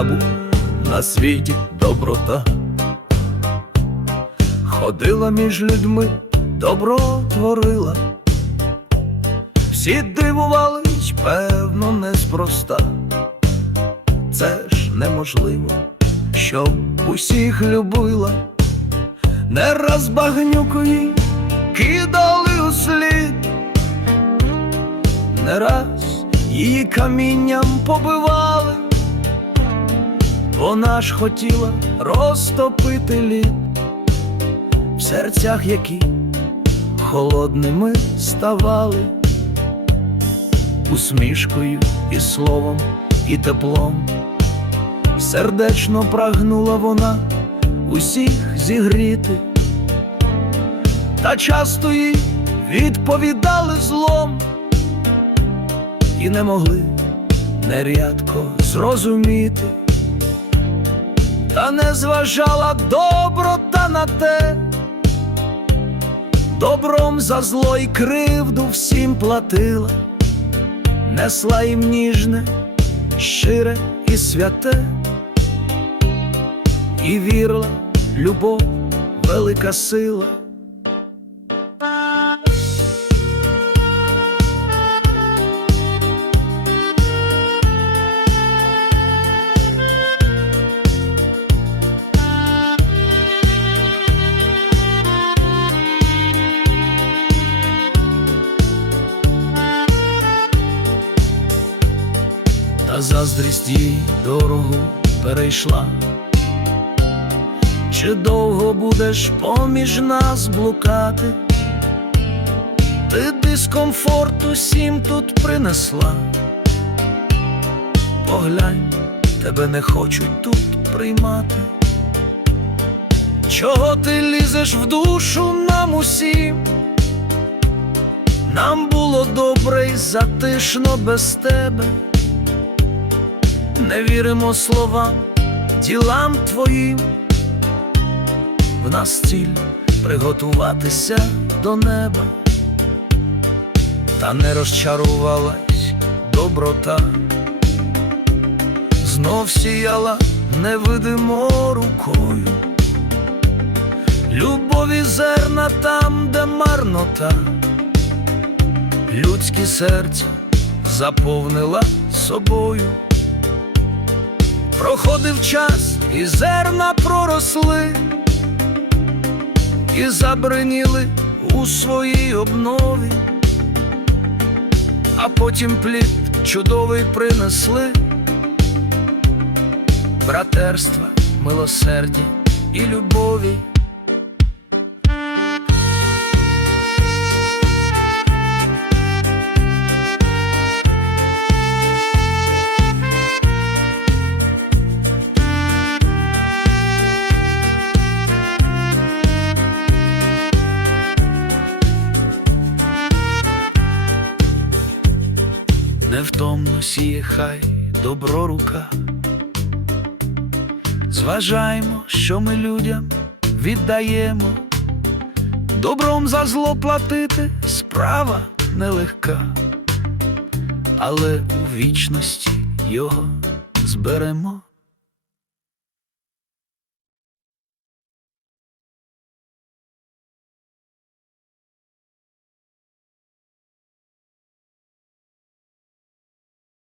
славу на світі доброта. Ходила між людьми, добро творила. Всі дивувались, певно, неспроста. Це ж неможливо, щоб усіх любила, не раз багнюкою кидали у слід, не раз її камінням побивали, вона ж хотіла розтопити лід в серцях, які холодними ставали, усмішкою і словом, і теплом. Сердечно прагнула вона усіх зігріти, та часто їй відповідали злом і не могли нерядко зрозуміти, та не зважала доброта на те, добром за зло і кривду всім платила, несла їм ніжне, щире і святе, і вірила, любов, велика сила. Заздрість їй дорогу перейшла. Чи довго будеш поміж нас блукати? Ти дискомфорт усім тут принесла. Поглянь, тебе не хочуть тут приймати. Чого ти лізеш в душу нам усім? Нам було добре й затишно без тебе. Не віримо словам, ділам твоїм. В нас ціль приготуватися до неба, та не розчарувалась доброта, знов сіяла невидимо рукою. Любові зерна там, де марнота, людське серця заповнила собою. Проходив час, і зерна проросли, і забриніли у своїй обнові, а потім плід чудовий принесли братерства, милосердя і любові. Невтомно сіє хай добро рука. Зважаємо, що ми людям віддаємо, добром за зло платити справа нелегка, але у вічності його зберемо.